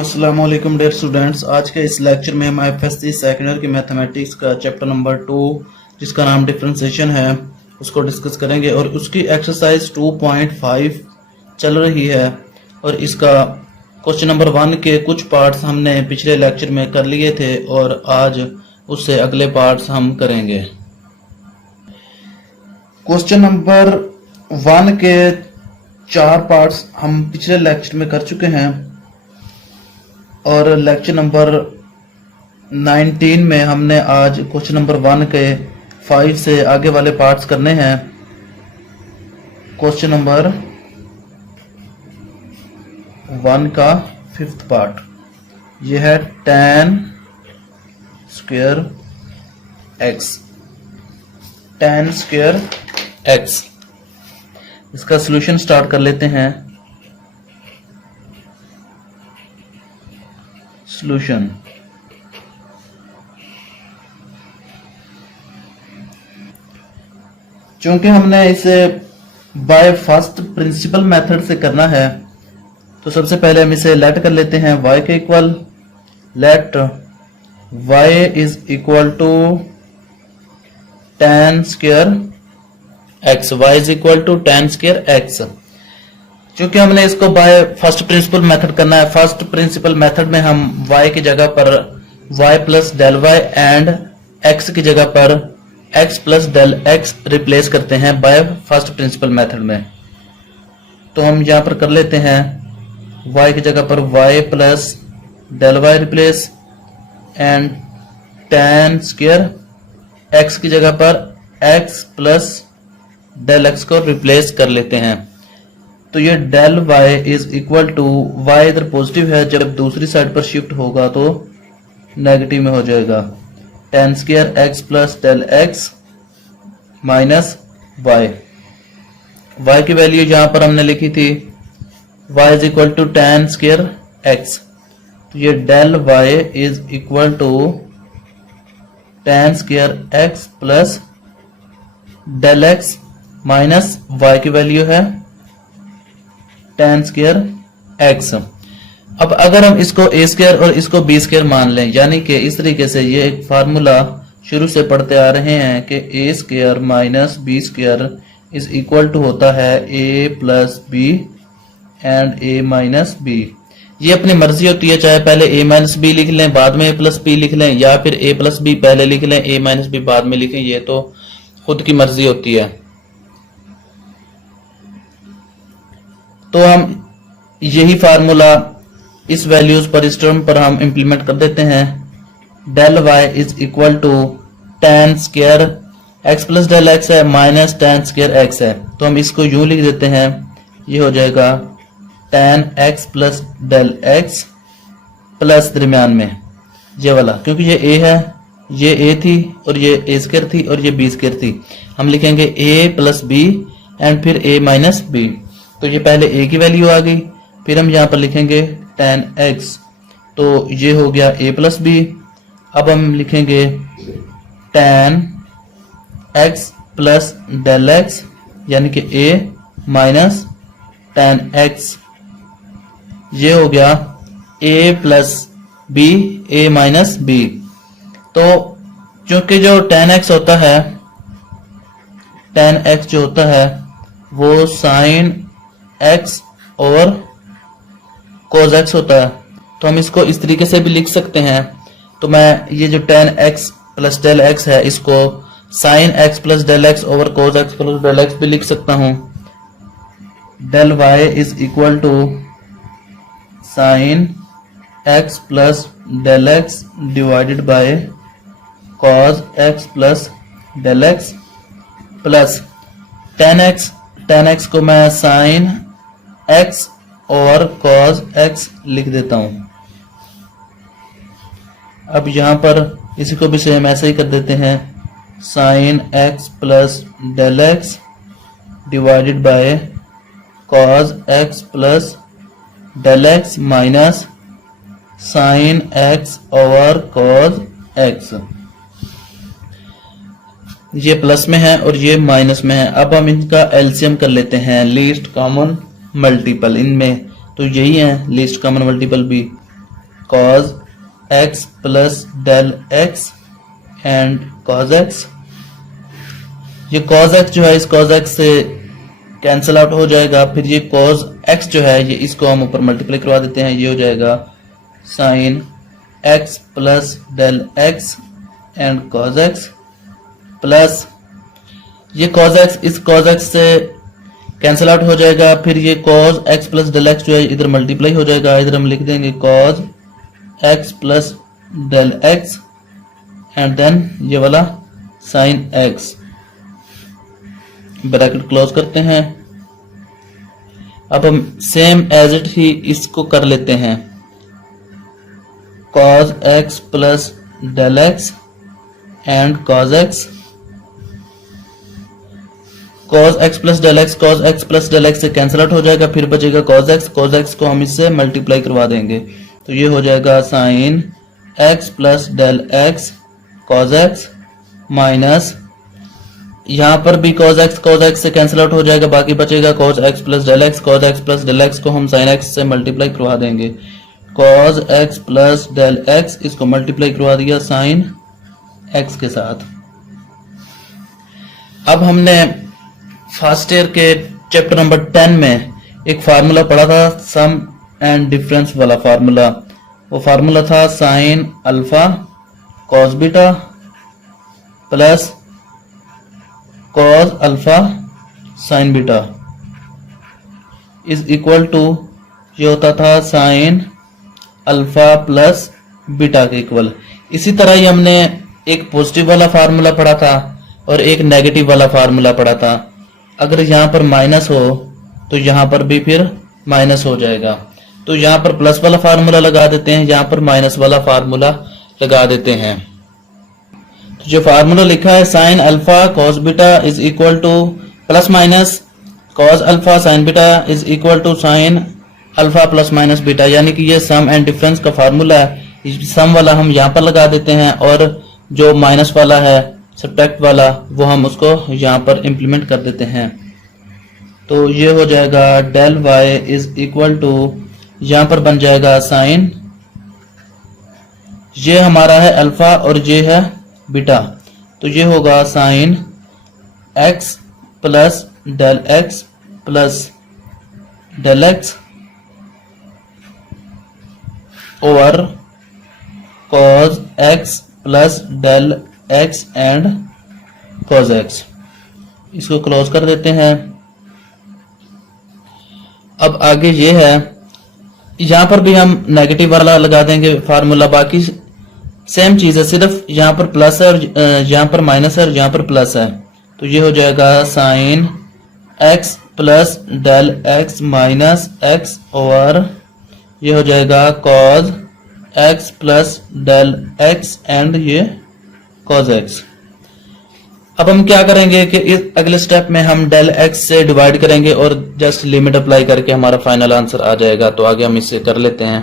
अस्सलाम वालेकुम dear students. आज के इस लेक्चर में हम एफएससी सेकंड ईयर की मैथमेटिक्स का चैप्टर नंबर 2 जिसका नाम डिफरेंशिएशन है उसको डिस्कस करेंगे और उसकी एक्सरसाइज 2.5 चल रही है और इसका क्वेश्चन नंबर 1 के कुछ पार्ट्स हमने पिछले लेक्चर में कर लिए थे और आज उससे अगले पार्ट्स हम करेंगे। क्वेश्चन नंबर 1 के 4 पार्ट्स हम पिछले लेक्चर में कर चुके हैं और लेक्चर नंबर 19 में हमने आज क्वेश्चन नंबर 1 के 5 से आगे वाले पार्ट्स करने हैं। क्वेश्चन नंबर 1 का 5th पार्ट ये है tan square x। tan square x इसका सॉल्यूशन स्टार्ट कर लेते हैं। सॉल्यूशन चूंकि हमने इसे बाय फर्स्ट प्रिंसिपल मेथड से करना है तो सबसे पहले हम इसे लेट कर लेते हैं y के equal. Let y is equal to tan square x। y is equal to tan square x। क्योंकि हमने इसको बाय फर्स्ट प्रिंसिपल मेथड करना है, फर्स्ट प्रिंसिपल मेथड में हम y की जगह पर y plus del y and x की जगह पर x plus del x replace करते हैं बाय फर्स्ट प्रिंसिपल मेथड में। तो हम यहां पर कर लेते हैं y की जगह पर y plus del y replace and tan square x की जगह पर x प्लस डेल x को रिप्लेस कर लेते हैं। तो ये del y is equal to y इधर पॉजिटिव है, जब दूसरी साइड पर शिफ्ट होगा तो नेगेटिव में हो जाएगा। tan square x plus del x minus y। y की वैल्यू जहां पर हमने लिखी थी y is equal to tan square x। तो ये del y is equal to tan square x plus del x minus y की वैल्यू है tan स्क्वायर x। अब अगर हम इसको a स्क्वायर और इसको b स्क्वायर मान लें, यानी कि इस तरीके से ये एक फार्मूला शुरू से पढ़ते आ रहे हैं कि a square minus b square is equal to होता है a plus b and a minus b। ये अपनी मर्जी होती है, चाहे पहले a माइनस b लिख लें बाद में a प्लस b लिख लें या फिर a प्लस b पहले लिख लें a माइनस b बाद में लिखें, ये तो खुद की मर्जी होती है। तो हम यही फार्मूला इस वैल्यूज पर, इस टर्म पर हम इंप्लीमेंट कर देते हैं। Del y is equal to tan square x plus del x है माइनस tan स्क्वायर x है, तो हम इसको यूं लिख देते हैं, ये हो जाएगा tan x plus del x plus दरमियान में ये वाला, क्योंकि ये a है, ये a थी और ये a स्क्वायर थी और ये b स्क्वायर थी, हम लिखेंगे a प्लस b एंड फिर a माइनस b। तो ये पहले a की वैल्यू आ गई, फिर हम यहाँ पर लिखेंगे tan x, तो ये हो गया a प्लस b। अब हम लिखेंगे tan x plus del x यानी कि a माइनस tan x, ये हो गया a plus b a minus b। तो क्योंकि जो tan x होता है, tan x जो होता है वो sin x और cos x होता है, तो हम इसको इस तरीके से भी लिख सकते हैं। तो मैं ये जो tan x plus del x है इसको sin x plus del x over cos x plus del x भी लिख सकता हूं। Del y is equal to sin x plus del x divided by cos x plus del x plus tan x को मैं sin x और cos x लिख देता हूं। अब यहां पर इसी को भी सेम ऐसे ही कर देते हैं, sin x plus del x divided by cos x plus del x minus sin x over cos x। ये प्लस में है और ये माइनस में है। अब हम इनका एलसीएम कर लेते हैं, लीस्ट कॉमन मल्टीपल इनमें तो यही है लीस्ट कॉमन मल्टीपल भी। cos x plus del x and cos x। ये cos x जो है इस cos x से कैंसिल आउट हो जाएगा। फिर ये cos x जो है ये इसको हम ऊपर मल्टीप्लाई करवा देते हैं, ये हो जाएगा sin x plus del x and cos x plus ये cos x इस cos x से कैंसिल आउट हो जाएगा। फिर ये cos x plus del x जो है इधर मल्टीप्लाई हो जाएगा, इधर हम लिख देंगे cos x plus del x and then ये वाला sin x। ब्रैकेट क्लोज करते हैं। अब हम सेम एज इट ही इसको कर लेते हैं, cos x plus del x and cos x। cos x plus del x cos x plus del x से कैंसिल आउट हो जाएगा, फिर बचेगा cos x को हम इससे मल्टीप्लाई करवा देंगे, तो ये हो जाएगा sin x plus del x cos x minus यहाँ पर भी cos x से कैंसिल आउट हो जाएगा, बाकी बचेगा cos x plus del x। cos x plus del x को हम sin x से मल्टीप्लाई करवा देंगे, cos x plus del x इसको मल्टीप्लाई करवा दिया sin x के साथ। अब हमने फर्स्ट ईयर के चैप्टर नंबर 10 में एक फार्मूला पढ़ा था, सम एंड डिफरेंस वाला फार्मूला। वो फार्मूला था sin alpha cos beta plus cos alpha sin beta is equal to, ये होता था sin अल्फा प्लस बीटा के इक्वल। इसी तरह ही हमने एक पॉजिटिव वाला फार्मूला पढ़ा था और एक नेगेटिव वाला फार्मूला पढ़ा था। अगर यहाँ पर माइनस हो तो यहाँ पर भी फिर माइनस हो जाएगा, तो यहाँ पर प्लस वाला फार्मूला लगा देते हैं, यहाँ पर माइनस वाला फार्मूला लगा देते हैं। तो जो फार्मूला लिखा है sin alpha cos beta is equal to plus minus cos alpha sin beta is equal to sin alpha plus minus beta, यानी कि ये सम एंड डिफरेंस का फार्मूला है। सम वाला हम यहाँ पर लगा देते हैं और जो माइनस वाला है सब्ट्रैक्ट वाला वो हम उसको यहाँ पर इंप्लीमेंट कर देते हैं। तो ये हो जाएगा del y is equal to, यहाँ पर बन जाएगा sin, ये हमारा है अल्फा और ये है बीटा, तो ये होगा sin x plus del x plus del x over cos x plus del x and cos x। इसको क्लोज कर देते हैं। अब आगे ये है, यहां पर भी हम नेगेटिव वाला लगा देंगे फार्मूला, बाकी सेम चीज है, सिर्फ यहाँ पर प्लस है और यहाँ पर माइनस है और यहाँ पर प्लस है, तो ये हो जाएगा sin x plus del x minus x over ये हो जाएगा cos x plus del x and ये cos x। अब हम क्या करेंगे कि इस अगले स्टेप में हम डेल x से डिवाइड करेंगे और जस्ट लिमिट अप्लाई करके हमारा फाइनल आंसर आ जाएगा। तो आगे हम इसे कर लेते हैं।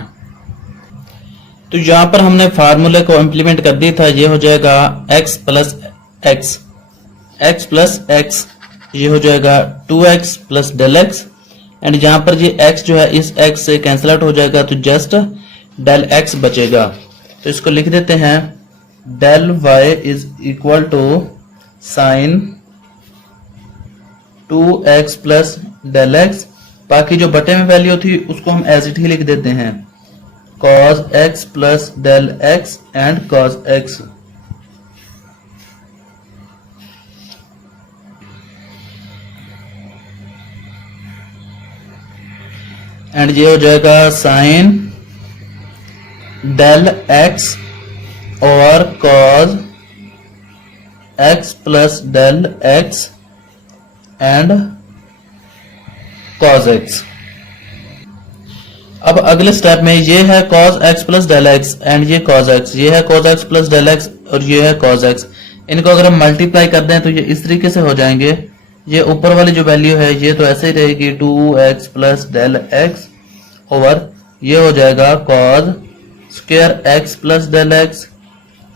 तो यहाँ पर हमने फार्मूले को इम्प्लीमेंट कर दिया था, ये हो जाएगा x प्लस x ये हो जाएगा 2x plus del x and यहाँ पर ये x जो है इस x से कैंसिल आउट हो जाएगा, तो जस्ट डेल x बचेगा। तो इसको लिख देते हैं del y is equal to sine 2x plus del x, बाकी जो बटे में वैल्यू थी उसको हम एज इट ही लिख देते हैं cos x plus del x and cos x। And ये हो जाएगा साइन डेल x और cos x plus del x and cos x। अब अगले स्टेप में ये है cos x plus del x and ये cos x, ये है cos x plus del x और ये है cos x। इनको अगर हम मल्टीप्लाई कर दें तो ये इस तरीके से हो जाएंगे। ये ऊपर वाली जो वैल्यू है ये तो ऐसे ही रहेगी 2x plus del x over ये हो जाएगा cos square x plus del x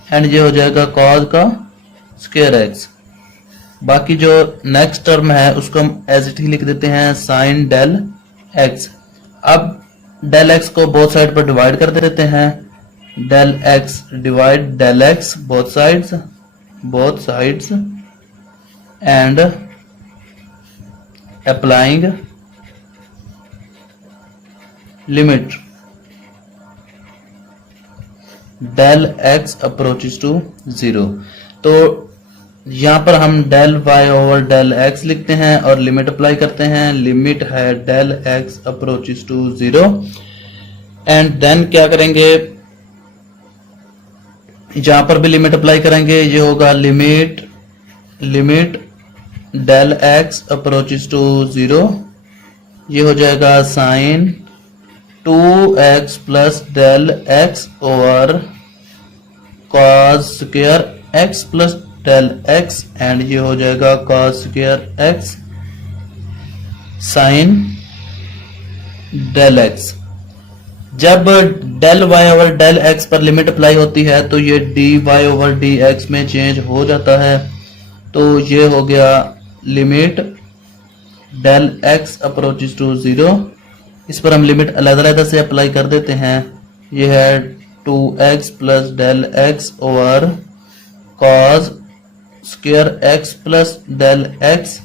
and ये हो जाएगा cos का स्क्वायर x। बाकी जो नेक्स्ट टर्म है उसको हम एज इट ही लिख देते हैं साइन डेल x। अब डेल x को बोथ साइड पर डिवाइड कर देते हैं del x divide del x both sides and applying limit del x approaches to 0। तो यहां पर हम del y over del x लिखते हैं और लिमिट अप्लाई करते हैं। लिमिट है del x approaches to 0 and then क्या करेंगे, जहां पर भी लिमिट अप्लाई करेंगे ये होगा limit del x approaches to 0, ये हो जाएगा sine 2x plus del x over cos square x plus del x and ये हो जाएगा cos square x sine del x। जब del y over del x पर लिमिट अप्लाई होती है तो ये dy ओवर dx में चेंज हो जाता है। तो ये हो गया limit del x approaches to 0। इस पर हम लिमिट अलग-अलग से अप्लाई कर देते हैं। ये है 2x plus del x over cos square x plus del x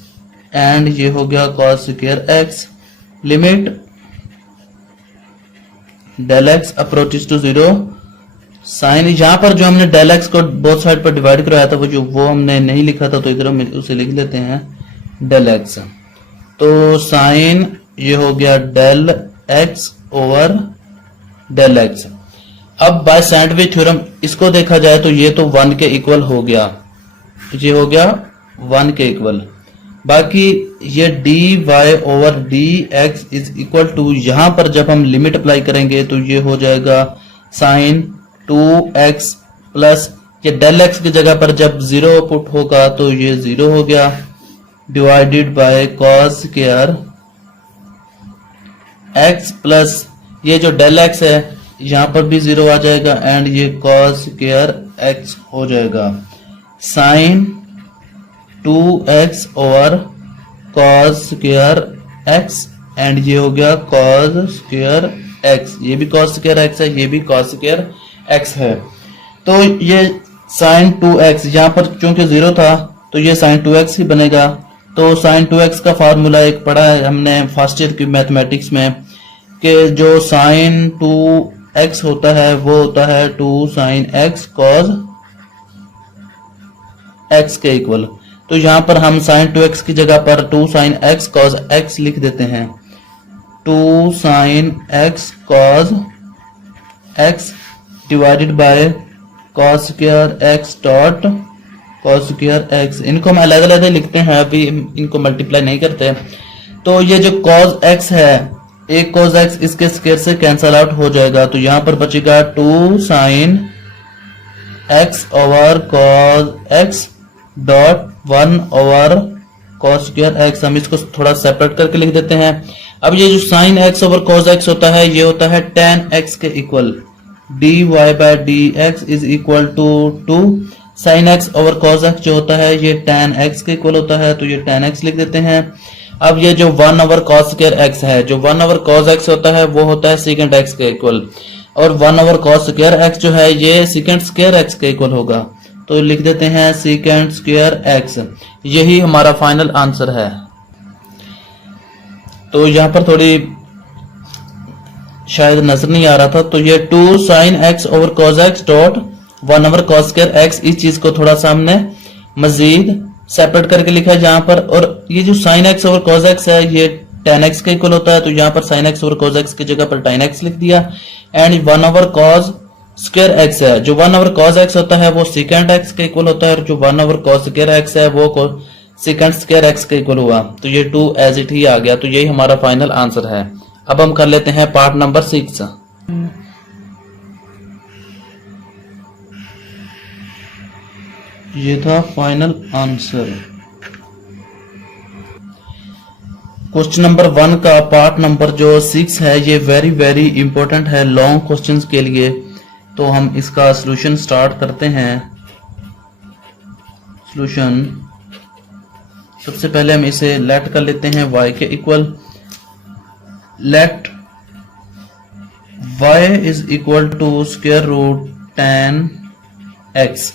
and ये हो गया cos square x। Limit del x approaches to 0 sine, यहां पर जो हमने del x को बोथ साइड पर डिवाइड कराया था वो हमने नहीं लिखा था, तो इधर हम उसे लिख लेते हैं del x। तो साइन ये हो गया del x over del x। अब बाय सैंडविच थ्योरम इसको देखा जाए तो ये तो 1 के इक्वल हो गया, ये हो गया 1 के इक्वल। बाकी ये dy over dx is equal to, यहां पर जब हम लिमिट अप्लाई करेंगे तो ये हो जाएगा साइन 2x प्लस ये del x की जगह पर जब 0 पुट होगा तो ये 0 हो गया divided by cos square x plus ये जो del x है यहां पर भी 0 आ जाएगा एंड ये cos स्क्वायर x हो जाएगा sine 2x over cos square x and ये हो गया cos स्क्वायर x। ये भी cos स्क्वायर x है, ये भी cos स्क्वायर x है। तो ये sin 2x यहां पर चूंकि 0 था तो ये sin 2x ही बनेगा। तो sin 2x का फार्मूला एक पढ़ा है हमने फर्स्ट ईयर की मैथमेटिक्स में कि जो sin 2x होता है वो होता है 2 sin x cos x के इक्वल। तो यहां पर हम sin 2x की जगह पर 2 sin x cos x लिख देते हैं। 2 sin x cos x divided by cos square x dot cos square x। इनको हम अलग अलग लिखते हैं, अभी इनको मल्टीप्लाई नहीं करते। तो ये जो cos x है, एक cos x इसके स्क्वायर से कैंसल आउट हो जाएगा, तो यहां पर बचेगा 2 sin x over cos x dot 1 over cos square x। हम इसको थोड़ा सेपरेट करके लिख देते हैं। अब ये जो sin x over cos x होता है ये होता है tan x के इक्वल। dy by dx is equal to 2 sin x over cos x जो होता है ये tan x के इक्वल होता है, तो ये tan x लिख देते हैं। अब ये जो 1 ओवर cos स्क्वायर x है, जो 1 ओवर cos x होता है वो होता है secant x के इक्वल, और 1 ओवर cos स्क्वायर x जो है ये secant स्क्वायर x के इक्वल होगा। तो लिख देते हैं secant स्क्वायर x। यही हमारा फाइनल आंसर है। तो यहां पर थोड़ी शायद नजर नहीं आ रहा था, तो ये 2 sin x over cos x dot 1 over cos square x, इस चीज को थोड़ा सा हमने मजीद सेपरेट करके लिखा है जहां पर। और ये जो sin x over cos x है ये tan x के इक्वल होता है, तो यहां पर sin x over cos x की जगह पर tan x लिख दिया। And 1 over cos square x है, जो 1 ओवर cos x होता है वो secant x के इक्वल होता है, और जो 1 ओवर cos स्क्वायर x है वो secant स्क्वायर x के इक्वल हुआ। तो ये 2 एज इट ही आ गया। तो यही हमारा फाइनल आंसर है। अब हम कर लेते हैं पार्ट नंबर 6। ये था फाइनल आंसर। क्वेश्चन नंबर 1 का पार्ट नंबर जो 6 है ये वेरी वेरी इंपॉर्टेंट है लॉन्ग क्वेश्चंस के लिए। तो हम इसका सॉल्यूशन स्टार्ट करते हैं। सॉल्यूशन सबसे पहले हम इसे लेट कर लेते हैं y के equal. Let y is equal to square root tan x।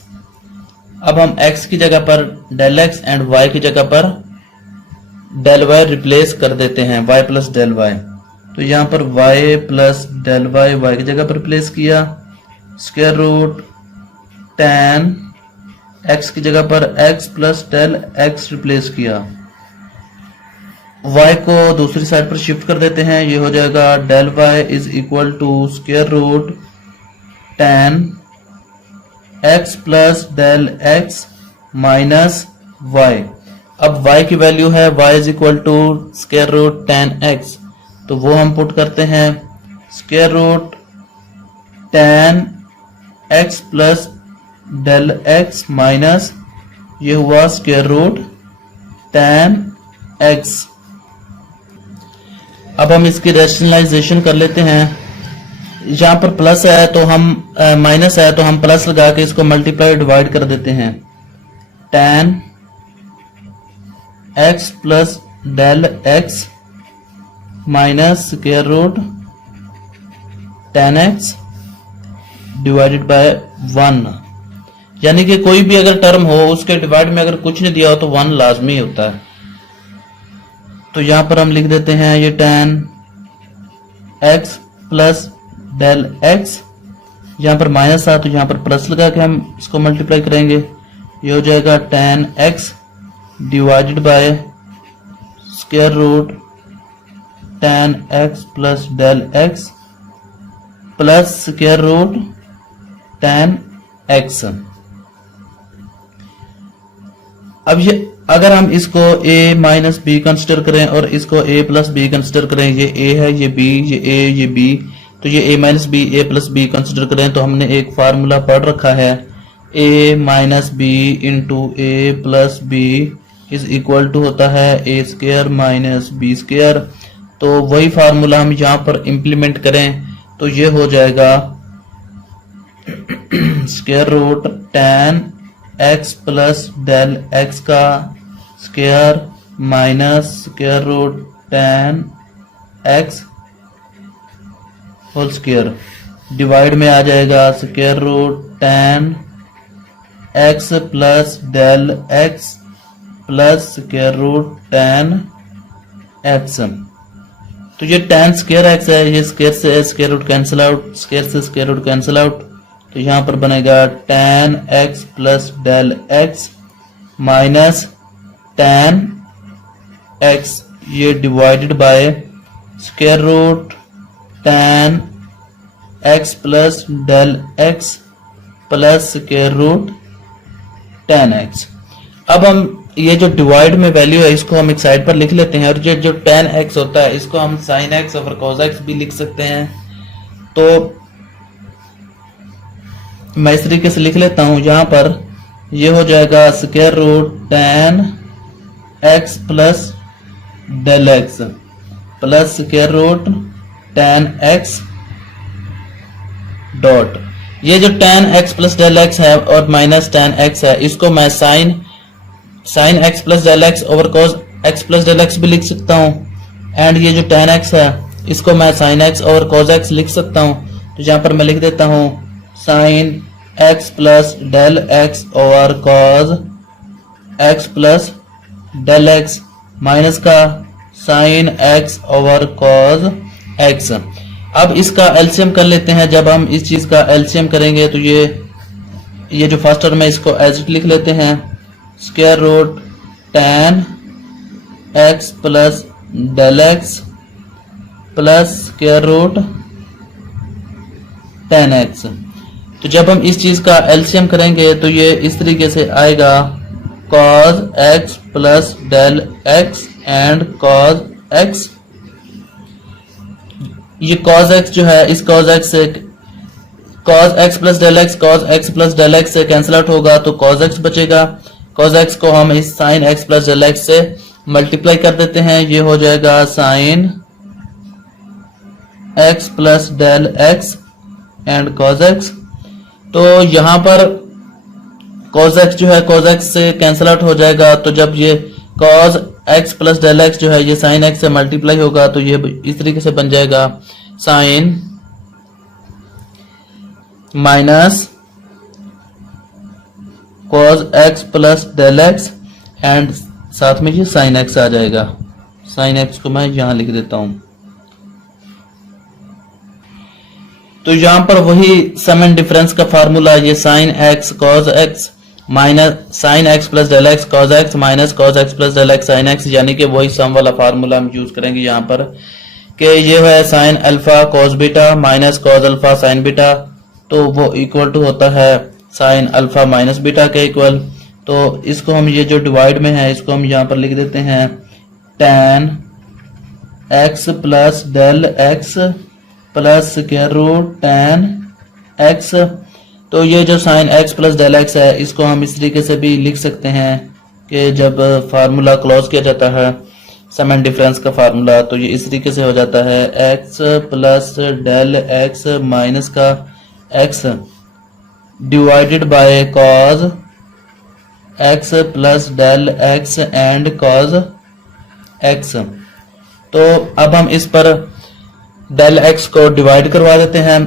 अब हम x की जगह पर डेल x एंड y की जगह पर डेल y रिप्लेस कर देते हैं, y प्लस डेल y। तो यहां पर y प्लस डेल y की जगह पर रिप्लेस किया, स्क्वायर रूट tan x की जगह पर x plus del x replace किया। y को दूसरी साइड पर शिफ्ट कर देते हैं, ये हो जाएगा del y is equal to square root tan x plus del x minus y। अब y की वैल्यू है y is equal to square root tan x, तो वो हम पुट करते हैं, square root tan x plus del x minus ये हुआ स्क्वायर रूट tan x। अब हम इसकी रैशनलाइजेशन कर लेते हैं। यहां पर प्लस है तो हम माइनस है तो हम प्लस लगा के इसको मल्टीप्लाई डिवाइड कर देते हैं, tan x plus del x minus square root tan x divided by 1। यानी कि कोई भी अगर टर्म हो उसके डिवाइड में अगर कुछ नहीं दिया हो तो 1 लाजमी होता है। तो यहां पर हम लिख देते हैं ये tan x plus del x, यहां पर माइनस था तो यहां पर प्लस लगा के हम इसको मल्टीप्लाई करेंगे, ये हो जाएगा tan x divided by square root tan x plus del x plus square root tan x। अब ये अगर हम इसको a माइनस बी कंसिडर करें और इसको a प्लस बी कंसिडर करें, ये a है, ये b, ये a, ये b, तो ये a minus B, a plus B consider करें तो हमने एक फार्मूला पढ़ रखा है, a minus B into a plus B is equal to होता है a square minus B square. तो वही फार्मूला हम यहाँ पर इम्प्लीमेंट करें तो ये हो जाएगा square root tan x plus del x का square minus square root tan x whole square divide में आ जाएगा square root tan x plus del x plus square root tan x। तो ये tan स्क्वायर x है, ये square से square root cancel out, square से स्क्वायर रूट कैंसिल आउट, तो यहां पर बनेगा tan x plus del x minus tan x, ये divided by square root tan x plus del x plus square root tan x। अब हम ये जो डिवाइड में वैल्यू है इसको हम एक साइड पर लिख लेते हैं, और ये जो tan x होता है इसको हम sin x और cos x भी लिख सकते हैं। तो मैं इस तरीके से लिख लेता हूं, यहां पर ये हो जाएगा square root tan x plus del x plus square root tan x dot, ये जो tan x plus del x है और माइनस tan x है इसको मैं sin x plus del x over cos x plus del x भी लिख सकता हूं, एंड ये जो tan x है इसको मैं sin x over cos x लिख सकता हूं। तो यहां पर मैं लिख देता हूं sin x plus del x over cos x plus del x माइनस का sin x over cos x। अब इसका एलसीएम कर लेते हैं। जब हम इस चीज का एलसीएम करेंगे तो ये जो फर्स्ट टर्म है इसको एज इट लिख लेते हैं, square root tan x plus del x plus square root tan x। तो जब हम इस चीज का एलसीएम करेंगे तो ये इस तरीके से आएगा cos x plus del x and cos x। ये cos x जो है इस cos x से cos x plus del x cos x plus del x से कैंसिल आउट होगा तो cos x बचेगा। cos x को हम इस sin x plus del x से मल्टीप्लाई कर देते हैं, ये हो जाएगा sin x plus del x and cos x। तो यहां पर cos x जो है cos x से कैंसिल आउट हो जाएगा, तो जब ये cos x plus del x जो है ये sin x से मल्टीप्लाई होगा तो ये इस तरीके से बन जाएगा sin minus cos x plus del x and साथ में ये साइन x आ जाएगा। साइन x को मैं यहां लिख देता हूं। तो यहां पर वही सम एंड डिफरेंस का फार्मूला, ये sine x cos x minus sine x plus del x cos x minus cos x plus del x sine x, यानी कि वही सम वाला फार्मूला हम यूज करेंगे यहाँ पर कि ये है sine alpha cos beta minus cos alpha sign beta, तो वो इक्वल टू होता है साइन अल्फा माइनस बीटा के इक्वल। तो इसको हम ये जो डिवाइड में है इसको हम यहाँ पर लिख देते हैं tan x plus del x plus square root tan x। तो ये जो sine x plus del x है इसको हम इस तरीके से भी लिख सकते हैं कि जब फार्मूला क्लोज किया जाता है सम एंड डिफरेंस का फार्मूला, तो ये इस तरीके से हो जाता है x plus del x minus का x divided by cos x plus del x and cos x। तो अब हम इस पर डेल x को डिवाइड करवा देते हैं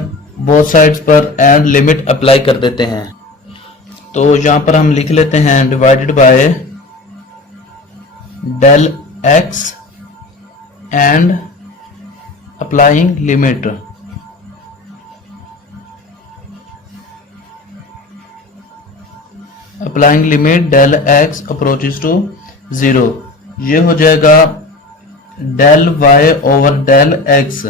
बोथ साइड्स पर एंड लिमिट अप्लाई कर देते हैं। तो यहां पर हम लिख लेते हैं divided by del x and applying limit. Applying limit del x approaches to 0, ये हो जाएगा del Y over del x.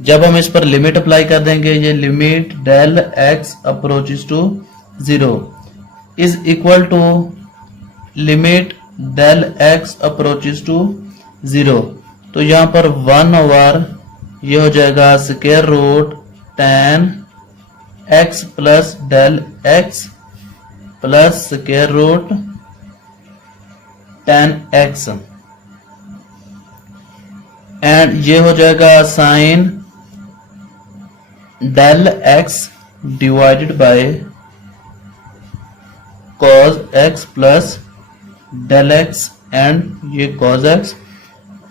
जब हम इस पर लिमिट अप्लाई कर देंगे, ये limit del x approaches to 0 is equal to limit del x approaches to 0। तो यहां पर 1 ओवर ये हो जाएगा square root tan x plus del x plus square root tan x and ये हो जाएगा sine del x divided by cos x plus del x and ये cos x।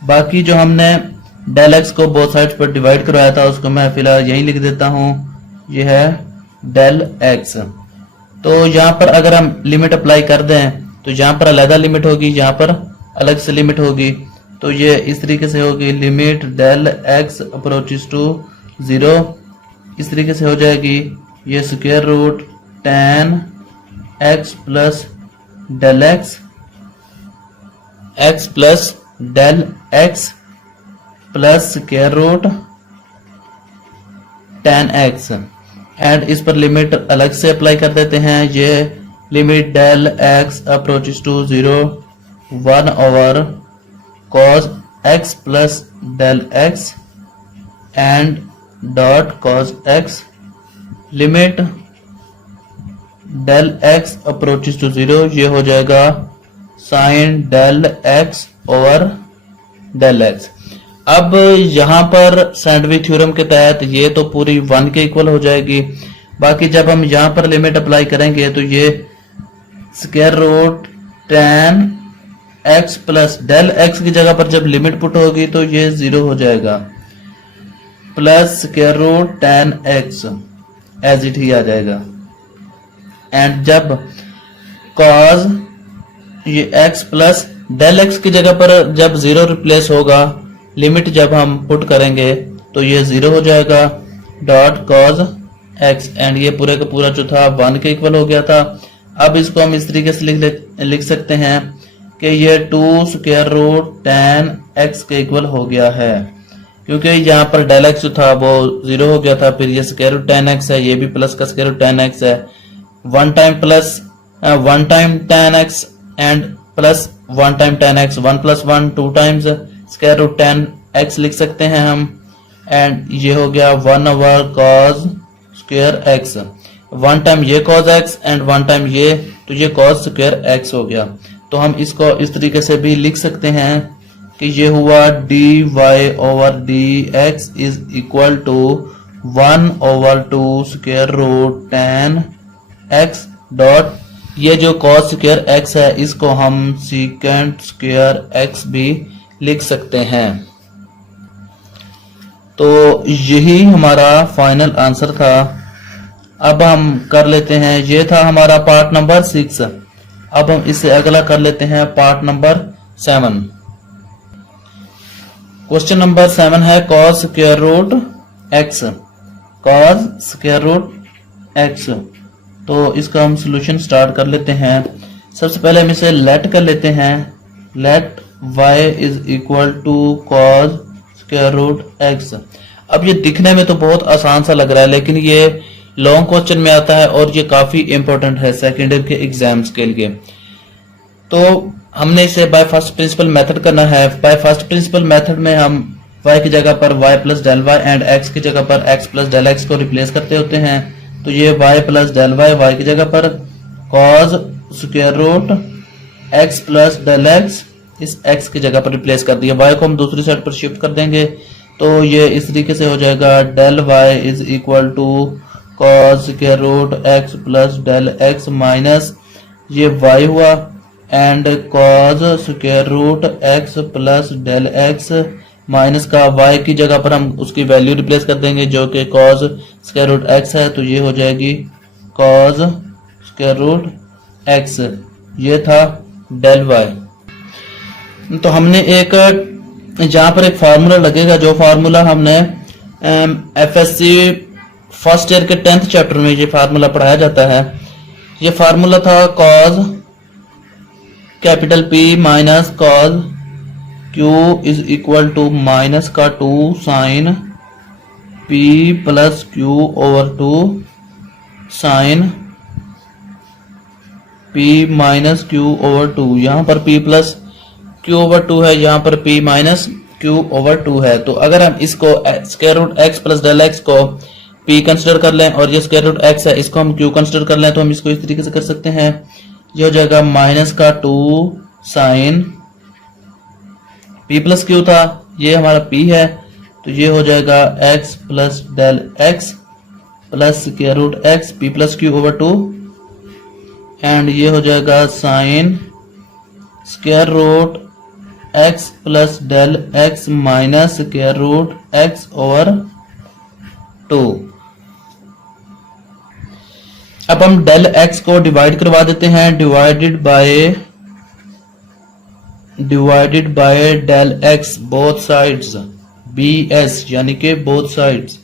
बाकी जो हमने डेल x को बोथ साइड पर डिवाइड करवाया था उसको मैं फिलहाल यही लिख देता हूं, ये है डेल x। तो यहाँ पर अगर हम लिमिट अप्लाई कर दें तो यहाँ पर अलग लिमिट होगी, यहाँ पर अलग से लिमिट होगी। तो ये इस तरीके से होगी limit del x approaches to 0, इस तरीके से हो जाएगी। ये square root tan x plus del x plus del x plus square root tan x and इस पर लिमिट अलग से अप्लाई कर देते हैं। ये limit del x approaches to 0 1 over cos x plus del x and dot cos x limit del x approaches to 0, ये हो जाएगा sine del x over del x. अब यहां पर सैंडविच थ्योरम के तहत ये तो पूरी 1 के इक्वल हो जाएगी। बाकी जब हम यहां पर लिमिट अप्लाई करेंगे तो ये square root tan x plus del x की जगह पर जब लिमिट पुट होगी तो ये 0 हो जाएगा, plus square root tan x as it ही आ जाएगा। एंड जब cos ये x प्लस डेल x की जगह पर जब 0 रिप्लेस होगा, लिमिट जब हम पुट करेंगे तो ये 0 हो जाएगा डॉट cos x एंड ये पूरे का पूरा जो था 1 के इक्वल हो गया था। अब इसको हम इस तरीके से लिख सकते हैं कि ये 2 स्क्वायर रूट tan x के इक्वल हो गया है, क्योंकि यहाँ पर डेल x जो था वो 0 हो गया था। फिर ये स्क्वायर रूट tan x है, ये भी प्लस का स्क्वायर रूट tan x है। 1 time plus 1 time tan x and plus 1 time tan x, 1 plus 1 2 times square root tan x लिख सकते हैं हम। एंड ये हो गया 1 over cos square x, 1 time ये cos x एंड 1 टाइम ये, तो ये cos स्क्वायर x हो गया। तो हम इसको इस तरीके से भी लिख सकते हैं कि ये हुआ dy over dx is equal to 1 over 2 square root tan x dot ये जो cos स्क्वायर x है इसको हम secant स्क्वायर x भी लिख सकते हैं। तो यही हमारा फाइनल आंसर था। अब हम कर लेते हैं, ये था हमारा पार्ट नंबर 6। अब हम इससे अगला कर लेते हैं पार्ट नंबर 7। क्वेश्चन नंबर 7 है cos square root x। cos square root x, तो इसका हम सॉल्यूशन स्टार्ट कर लेते हैं। सबसे पहले हम इसे लेट कर लेते हैं, let y is equal to cos square root x। अब ये दिखने में तो बहुत आसान सा लग रहा है, लेकिन ये लॉन्ग क्वेश्चन में आता है और ये काफी इंपॉर्टेंट है सेकेंड ईयर के एग्जाम्स के लिए। तो हमने इसे बाय फर्स्ट प्रिंसिपल मेथड करना है। बाय फर्स्ट प्रिंसिपल मेथड में हम y की जगह पर y plus del y and x की जगह पर x प्लस डेल एक्स को रिप्लेस करते होते हैं। तो ये y plus del y y की जगह पर cos square root x plus del x, इस x की जगह पर रिप्लेस कर दिया। y को हम दूसरी साइड पर शिफ्ट कर देंगे, तो ये इस तरीके से हो जाएगा del y is equal to cos square root x plus del x minus ये y हुआ and cos square root x plus del x minus का y की जगह पर हम उसकी वैल्यू रिप्लेस कर देंगे जो कि cos स्क्वायर रूट x है। तो ये हो जाएगी cos स्क्वायर रूट x, ये था डेल y। तो हमने एक जहां पर एक फार्मूला लगेगा, जो फार्मूला हमने FSC फर्स्ट ईयर के 10th चैप्टर में ये फार्मूला पढ़ाया जाता है। ये फार्मूला था cos capital P minus cos Q is equal to minus का 2 sine P plus Q over 2 sine P minus Q over 2। यहाँ पर P प्लस Q ओवर 2 है, यहाँ पर P माइनस Q ओवर 2 है। तो अगर हम इसको square root x plus del x को P कंसिडर कर लें और ये स्क्वायर रूट x है, इसको हम Q कंसिडर कर लें, तो हम इसको इस तरीके से कर सकते हैं। ये हो जाएगा माइनस का 2 साइन P प्लस Q था, ये हमारा P है, तो ये हो जाएगा x plus del x plus square root x P plus Q over 2 and ये हो जाएगा sine square root x plus del x minus square root x over 2। अब हम डेल x को डिवाइड करवा देते हैं, divided by del x both sides bs यानी कि बोथ साइड्स।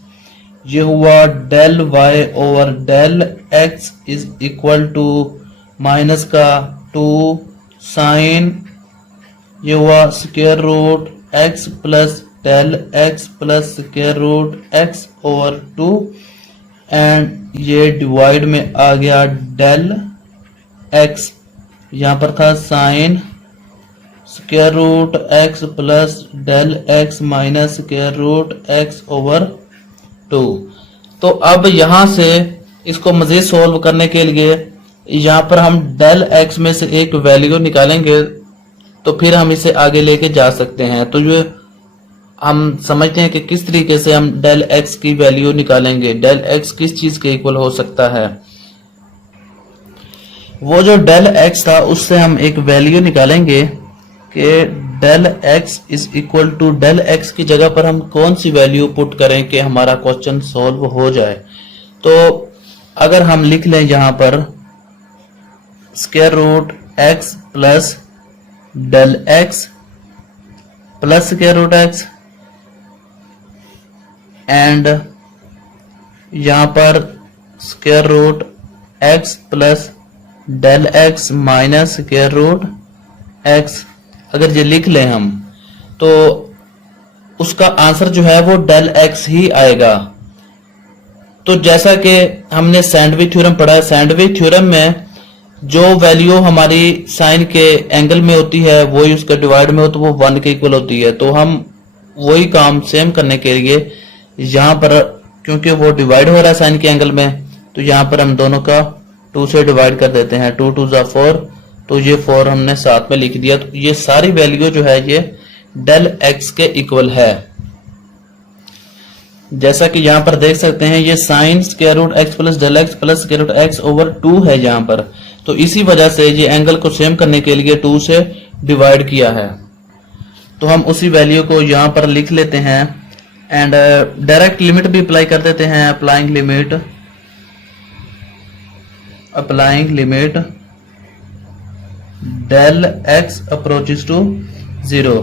ये हुआ del y over del x is equal to minus का 2 साइन, ये हुआ square root x plus del x plus square root x over 2 and ये divide में आ गया डेल x, यहाँ पर था sine square root x plus del x minus square root x over 2। तो अब यहां से इसको मजीद सोल्व करने के लिए यहाँ पर हम डेल x में से एक वैल्यू निकालेंगे, तो फिर हम इसे आगे लेके जा सकते हैं। तो ये हम समझते हैं कि किस तरीके से हम डेल x की वैल्यू निकालेंगे। डेल x किस चीज के इक्वल हो सकता है? वो जो डेल x था उससे हम एक वैल्यू निकालेंगे कि del x is equal to del x की जगह पर हम कौन सी वैल्यू पुट करें कि हमारा क्वेश्चन सॉल्व हो जाए। तो अगर हम लिख लें यहाँ पर square root x plus del x plus square root x and यहां पर square root x plus del x minus square root x, अगर ये लिख लें हम तो उसका आंसर जो है वो डेल x ही आएगा। तो जैसा कि हमने सैंडविच थ्योरम पढ़ा है, सैंडविच थ्योरम में जो वैल्यू हमारी साइन के एंगल में होती है वही उसका डिवाइड में हो तो वो 1 के इक्वल होती है। तो हम वही काम सेम करने के लिए यहाँ पर, क्योंकि वो डिवाइड हो रहा है साइन के एंगल में, तो यहाँ पर हम दोनों का 2 से डिवाइड कर देते हैं। 2 2 जा 4, तो ये 4 हमने साथ में लिख दिया। तो ये सारी वैल्यू जो है ये डेल x के इक्वल है। जैसा कि यहाँ पर देख सकते हैं ये sine square root x plus del x plus square root x over 2 है यहाँ पर। तो इसी वजह से ये एंगल को सेम करने के लिए 2 से डिवाइड किया है। तो हम उसी वैल्यू को यहाँ पर लिख लेते हैं एंड डायरेक्ट लिमिट भी अप्लाई कर देते हैं। Applying limit applying limit del x approaches to 0।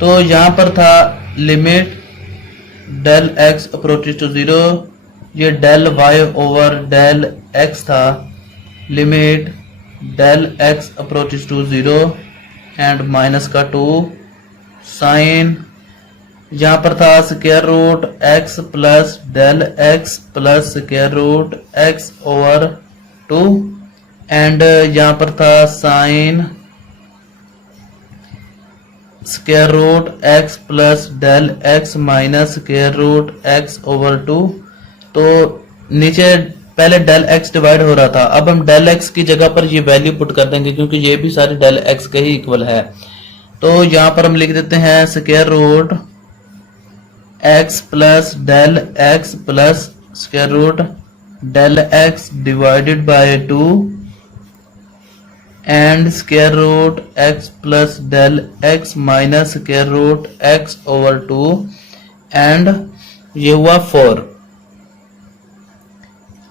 तो यहां पर था limit del x approaches to 0, ये del Y over del X था, limit del x approaches to 0 and minus का 2 साइन, यहां पर था square root x plus del x plus square root x over 2 and यहां पर था sine square root x plus del x minus square root x over 2। तो नीचे पहले डेल एक्स डिवाइड हो रहा था, अब हम डेल एक्स की जगह पर ये वैल्यू पुट कर देंगे क्योंकि ये भी सारी डेल एक्स के ही इक्वल है। तो यहां पर हम लिख देते हैं square root x plus del x plus square root del x divided by 2 and square root x plus del x minus square root x over 2 and ये हुआ 4।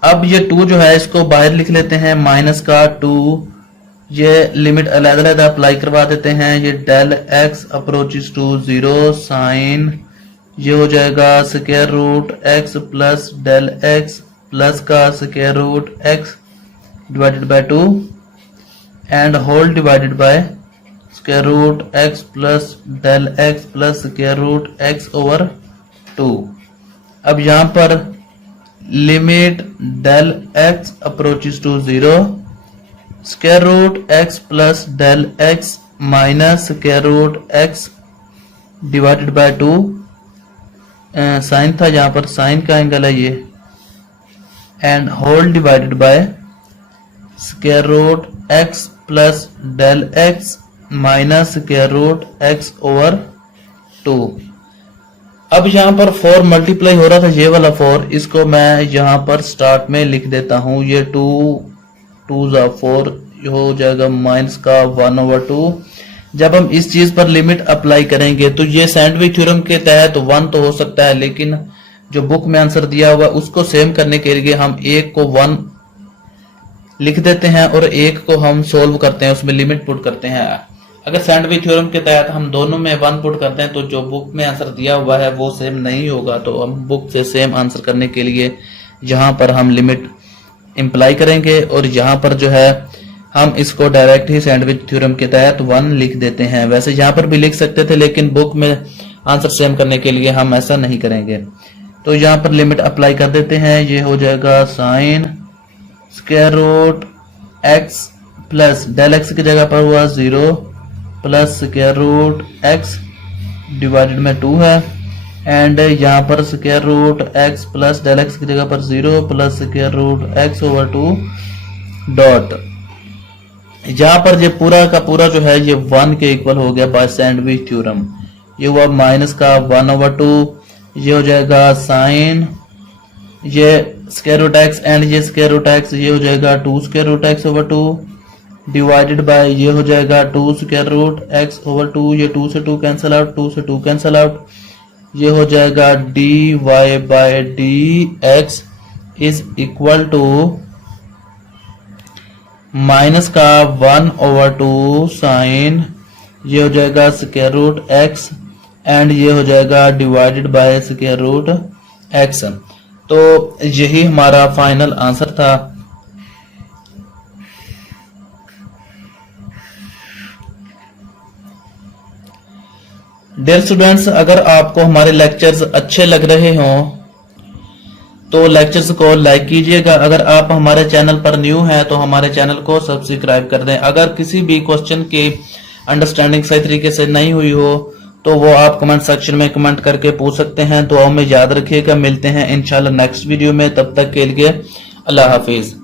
अब ये 2 जो है इसको बाहर लिख लेते हैं, माइनस का 2, ये लिमिट अलग अलग अप्लाई करवा देते हैं, ये del x approaches to 0 sine, ये हो जाएगा square root x plus del x plus का square root x divided by 2 and whole divided by square root x plus del x plus square root x over 2। अब यहां पर limit del x approaches to 0 square root x plus del x minus square root x divided by 2, sine था यहां पर, sign का angle है ये, and whole divided by square root x plus del x minus square root x over 2। अब यहां पर 4 multiply हो रहा था, ये वाला 4, इसको मैं यहां पर स्टार्ट में लिख देता हूं, ये 2 4 हो जाएगा माइनस का 1/2। जब हम इस चीज पर लिमिट अप्लाई करेंगे तो ये सैंडविच थ्योरम के तहत 1 तो हो सकता है, लेकिन जो बुक में आंसर दिया हुआ उसको सेम करने के लिए हम एक को 1 लिख देते हैं और एक को हम सोल्व करते हैं, उसमें लिमिट पुट करते हैं। अगर सैंडविच थ्योरम के तहत हम दोनों में 1 पुट करते हैं तो जो बुक में आंसर दिया हुआ है वो सेम नहीं होगा, तो हम बुक से सेम आंसर करने के लिए यहाँ पर हम लिमिट इम्प्लाई करेंगे और यहाँ पर जो है हम इसको डायरेक्ट ही सैंडविच थ्योरम के तहत 1 लिख देते हैं। वैसे यहाँ पर भी लिख सकते थे, लेकिन बुक में आंसर सेम करने के लिए हम ऐसा नहीं करेंगे। तो यहाँ पर लिमिट अप्लाई कर देते हैं, ये हो जाएगा sine square root x plus del x की जगह पर हुआ 0 plus square root x divided में 2 है, एंड यहाँ पर square root x plus del x की जगह पर 0 plus square root x over 2 dot, यहाँ पर ये पूरा का पूरा जो है ये 1 के इक्वल हो गया बाय सैंडविच थ्योरम। ये हुआ माइनस का 1/2, ये हो जाएगा साइन, ये स्क्वायर रूट एक्स एंड ये स्क्वायर रूट एक्स, ये हो जाएगा 2 square root x over 2 divided by, ये हो जाएगा 2 स्क्वायर रूट एक्स ओवर 2, ये 2 से 2 कैंसिल आउट, 2 से 2 कैंसिल आउट, ये हो जाएगा dy by dx is equal to minus का 1/2 साइन, ये हो जाएगा स्क्वायर रूट एक्स एंड ये हो जाएगा divided by square root x. तो यही हमारा फाइनल आंसर था। डियर स्टूडेंट्स, अगर आपको हमारे लेक्चर्स अच्छे लग रहे हों तो लेक्चर्स को लाइक कीजिएगा। अगर आप हमारे चैनल पर न्यू हैं तो हमारे चैनल को सब्सक्राइब कर दें। अगर किसी भी क्वेश्चन की अंडरस्टैंडिंग सही तरीके से नहीं हुई हो तो वो आप कमेंट सेक्शन में कमेंट करके पूछ सकते हैं। दुआओं में याद रखिएगा। मिलते हैं इंशाल्लाह नेक्स्ट वीडियो में, तब तक के लिए अल्लाह हाफिज।